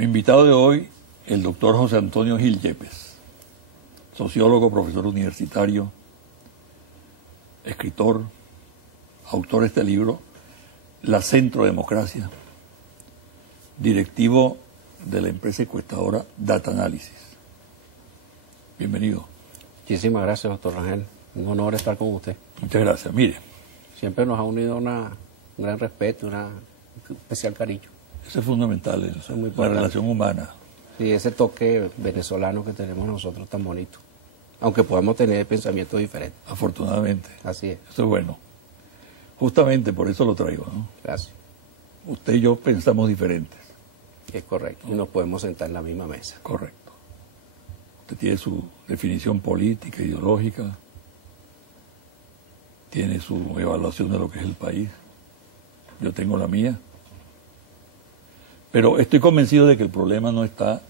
Mi invitado de hoy, el doctor José Antonio Gil Yepes, sociólogo, profesor universitario, escritor, autor de este libro, La Centrodemocracia, directivo de la empresa encuestadora Data Analysis. Bienvenido. Muchísimas gracias, doctor Rangel. Un honor estar con usted. Muchas gracias. Mire, siempre nos ha unido un gran respeto, un especial cariño. eso es fundamental, Eso es muy la relación humana. Sí, ese toque venezolano que tenemos nosotros tan bonito. Aunque podamos tener pensamientos diferentes. Afortunadamente. Así es. Eso es bueno. Justamente por eso lo traigo, ¿no? Gracias. Usted y yo pensamos diferentes. Es correcto. Y nos podemos sentar en la misma mesa. Correcto. Usted tiene su definición política, ideológica, tiene su evaluación de lo que es el país. Yo tengo la mía. Pero estoy convencido de que el problema no está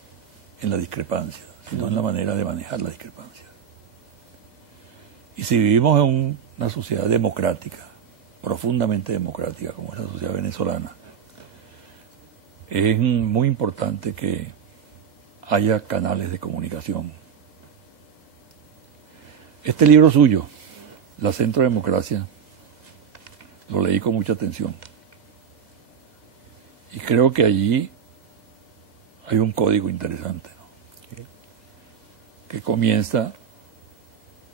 en la discrepancia, sino en la manera de manejar la discrepancia. Y si vivimos en una sociedad democrática, profundamente democrática, como es la sociedad venezolana, es muy importante que haya canales de comunicación. Este libro suyo, La Centrodemocracia, lo leí con mucha atención. Y creo que allí hay un código interesante, ¿no? Que comienza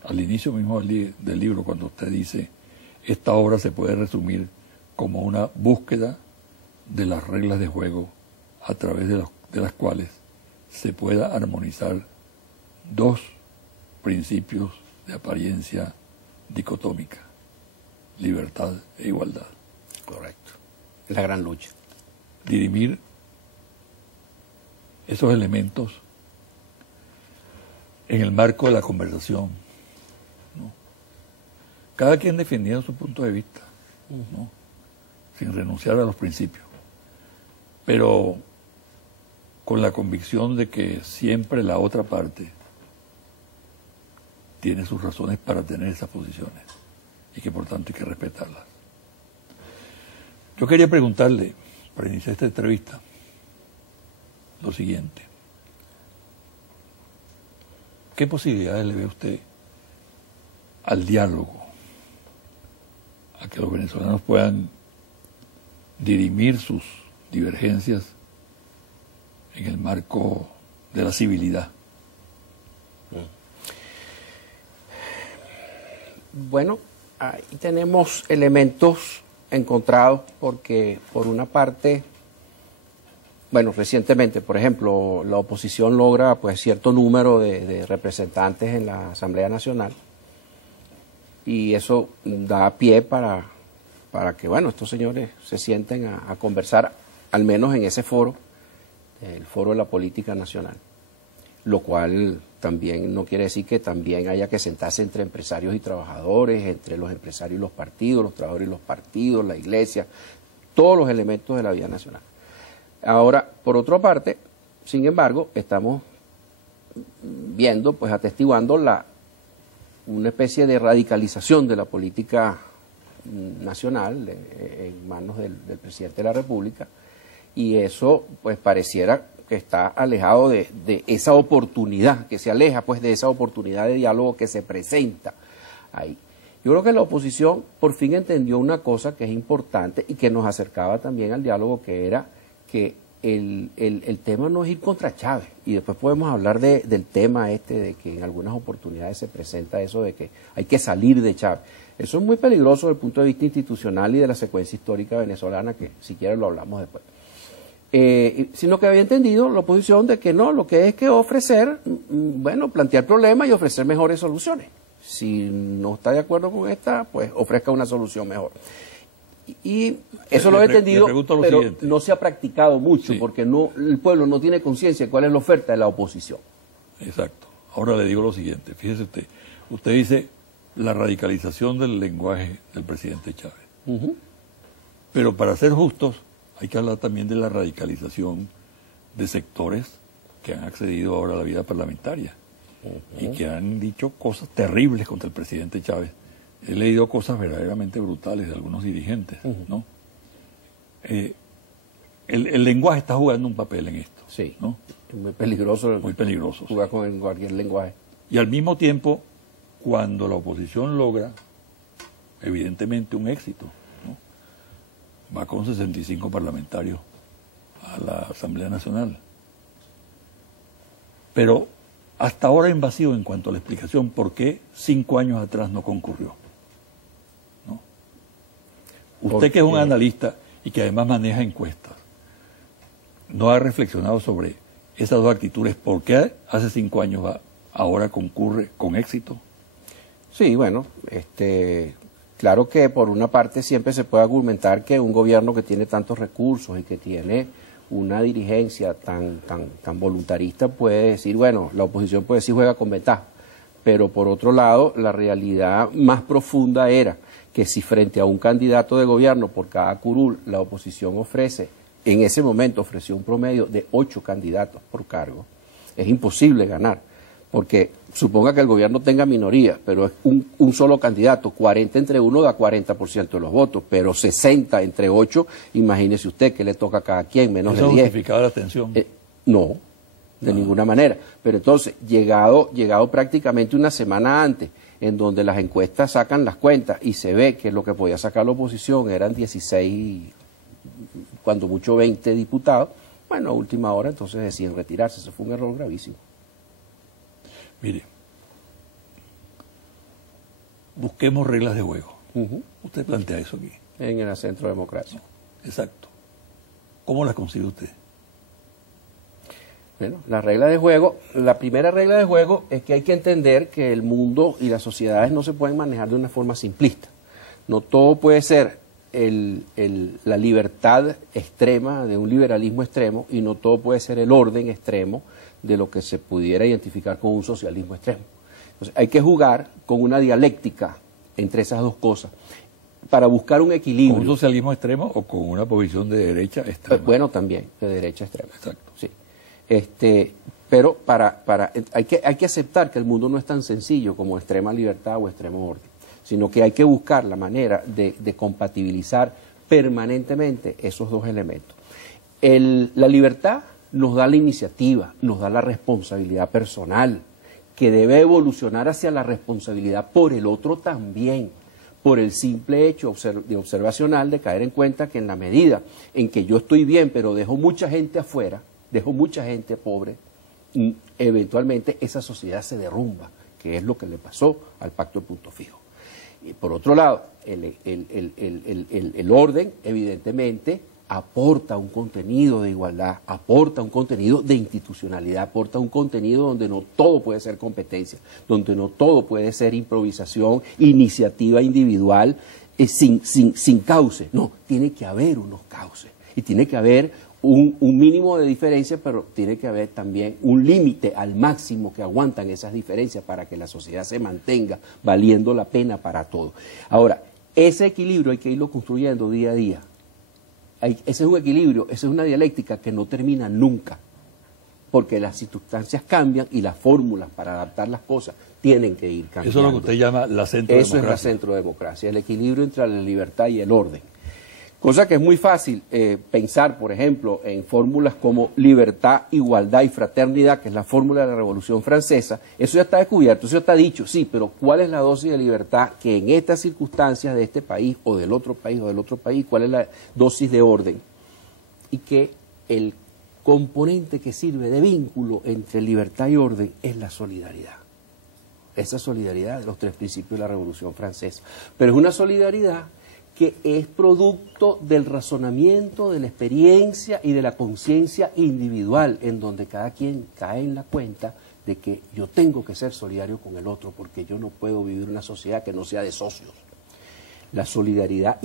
al inicio mismo del libro, cuando usted dice, esta obra se puede resumir como una búsqueda de las reglas de juego a través de las cuales se pueda armonizar dos principios de apariencia dicotómica, libertad e igualdad. Correcto. Es la gran lucha. Dirimir esos elementos en el marco de la conversación, ¿no? Cada quien defendiendo su punto de vista, ¿no? Sin renunciar a los principios, pero con la convicción de que siempre la otra parte tiene sus razones para tener esas posiciones y que por tanto hay que respetarlas. Yo quería preguntarle, para iniciar esta entrevista, lo siguiente. ¿Qué posibilidades le ve usted al diálogo? A que los venezolanos puedan dirimir sus divergencias en el marco de la civilidad. Bueno, ahí tenemos elementos encontrados porque, por una parte, bueno, recientemente, por ejemplo, la oposición logra pues cierto número de representantes en la Asamblea Nacional y eso da pie para que, bueno, estos señores se sienten a conversar, al menos en ese foro, el foro de la política nacional, lo cual también no quiere decir que también haya que sentarse entre empresarios y trabajadores, entre los empresarios y los partidos, los trabajadores y los partidos, la iglesia, todos los elementos de la vida nacional. Ahora, por otra parte, sin embargo, estamos viendo, pues atestiguando una especie de radicalización de la política nacional en manos del presidente de la República, y eso pues pareciera que está alejado de esa oportunidad, que se aleja pues de esa oportunidad de diálogo que se presenta ahí. Yo creo que la oposición por fin entendió una cosa que es importante y que nos acercaba también al diálogo, que era que el tema no es ir contra Chávez, y después podemos hablar del tema de que en algunas oportunidades se presenta eso de que hay que salir de Chávez. Eso es muy peligroso desde el punto de vista institucional y de la secuencia histórica venezolana, que si quieren lo hablamos después. Sino que había entendido la oposición de que no, lo que es que ofrecer, bueno, plantear problemas y ofrecer mejores soluciones. Si no está de acuerdo con esta, pues ofrezca una solución mejor. Y eso lo he entendido, pero no se ha practicado mucho, sí, porque el pueblo no tiene conciencia de cuál es la oferta de la oposición. Exacto. Ahora le digo lo siguiente, fíjese usted dice la radicalización del lenguaje del presidente Chávez. Pero para ser justos, hay que hablar también de la radicalización de sectores que han accedido ahora a la vida parlamentaria y que han dicho cosas terribles contra el presidente Chávez. He leído cosas verdaderamente brutales de algunos dirigentes, ¿no? el lenguaje está jugando un papel en esto. Sí, ¿no? es muy peligroso, Muy peligroso. jugar con cualquier lenguaje. Y al mismo tiempo, cuando la oposición logra, evidentemente, un éxito, ¿no? Va con 65 parlamentarios a la Asamblea Nacional. Pero hasta ahora en vacío en cuanto a la explicación por qué 5 años atrás no concurrió. ¿No? Usted que es un analista y que además maneja encuestas, ¿no ha reflexionado sobre esas dos actitudes? ¿Por qué hace 5 años ahora concurre con éxito? Sí, bueno, claro que por una parte siempre se puede argumentar que un gobierno que tiene tantos recursos y que tiene una dirigencia tan voluntarista puede decir, bueno, la oposición puede decir juega con ventaja, pero por otro lado la realidad más profunda era que si frente a un candidato de gobierno por cada curul la oposición ofrece, en ese momento ofreció un promedio de 8 candidatos por cargo, es imposible ganar, porque suponga que el gobierno tenga minoría, pero es un solo candidato, 40 entre 1 da 40% de los votos, pero 60 entre 8, imagínese usted que le toca a cada quien, menos de 10. ¿Eso justificaba la abstención? No, de ninguna manera. Pero entonces, llegado prácticamente una semana antes, en donde las encuestas sacan las cuentas y se ve que lo que podía sacar la oposición eran 16, cuando mucho 20 diputados, bueno, a última hora entonces deciden retirarse. Eso fue un error gravísimo. Mire, busquemos reglas de juego. Usted plantea eso aquí. En el Centro de Democracia. Exacto. ¿Cómo las consigue usted? Bueno, la regla de juego, la primera regla de juego es que hay que entender que el mundo y las sociedades no se pueden manejar de una forma simplista. No todo puede ser la libertad extrema de un liberalismo extremo y no todo puede ser el orden extremo de lo que se pudiera identificar con un socialismo extremo. Entonces, hay que jugar con una dialéctica entre esas dos cosas para buscar un equilibrio. ¿Con un socialismo extremo o con una posición de derecha extrema? Bueno, también, de derecha extrema. Exacto. Sí. Pero hay que aceptar que el mundo no es tan sencillo como extrema libertad o extremo orden, sino que hay que buscar la manera de compatibilizar permanentemente esos dos elementos. La libertad nos da la iniciativa, nos da la responsabilidad personal, que debe evolucionar hacia la responsabilidad por el otro también, por el simple hecho observacional de caer en cuenta que en la medida en que yo estoy bien, pero dejo mucha gente afuera, dejo mucha gente pobre, eventualmente esa sociedad se derrumba, que es lo que le pasó al Pacto de Punto Fijo. Y por otro lado, el orden, evidentemente, aporta un contenido de igualdad, aporta un contenido de institucionalidad, aporta un contenido donde no todo puede ser competencia, donde no todo puede ser improvisación, iniciativa individual, sin cauce. No, tiene que haber unos cauces y tiene que haber un mínimo de diferencia, pero tiene que haber también un límite al máximo que aguantan esas diferencias para que la sociedad se mantenga valiendo la pena para todos. Ahora, ese equilibrio hay que irlo construyendo día a día. Ese es un equilibrio, esa es una dialéctica que no termina nunca, porque las circunstancias cambian y las fórmulas para adaptar las cosas tienen que ir cambiando. Eso es lo que usted llama la centrodemocracia. Eso es la centrodemocracia, el equilibrio entre la libertad y el orden. Cosa que es muy fácil pensar, por ejemplo, en fórmulas como libertad, igualdad y fraternidad, que es la fórmula de la Revolución Francesa. Eso ya está descubierto, eso ya está dicho, sí, pero ¿cuál es la dosis de libertad que en estas circunstancias de este país o del otro país o del otro país, cuál es la dosis de orden? Y que el componente que sirve de vínculo entre libertad y orden es la solidaridad. Esa solidaridad de los 3 principios de la Revolución Francesa. Pero es una solidaridad que es producto del razonamiento, de la experiencia y de la conciencia individual, en donde cada quien cae en la cuenta de que yo tengo que ser solidario con el otro, porque yo no puedo vivir una sociedad que no sea de socios. La solidaridad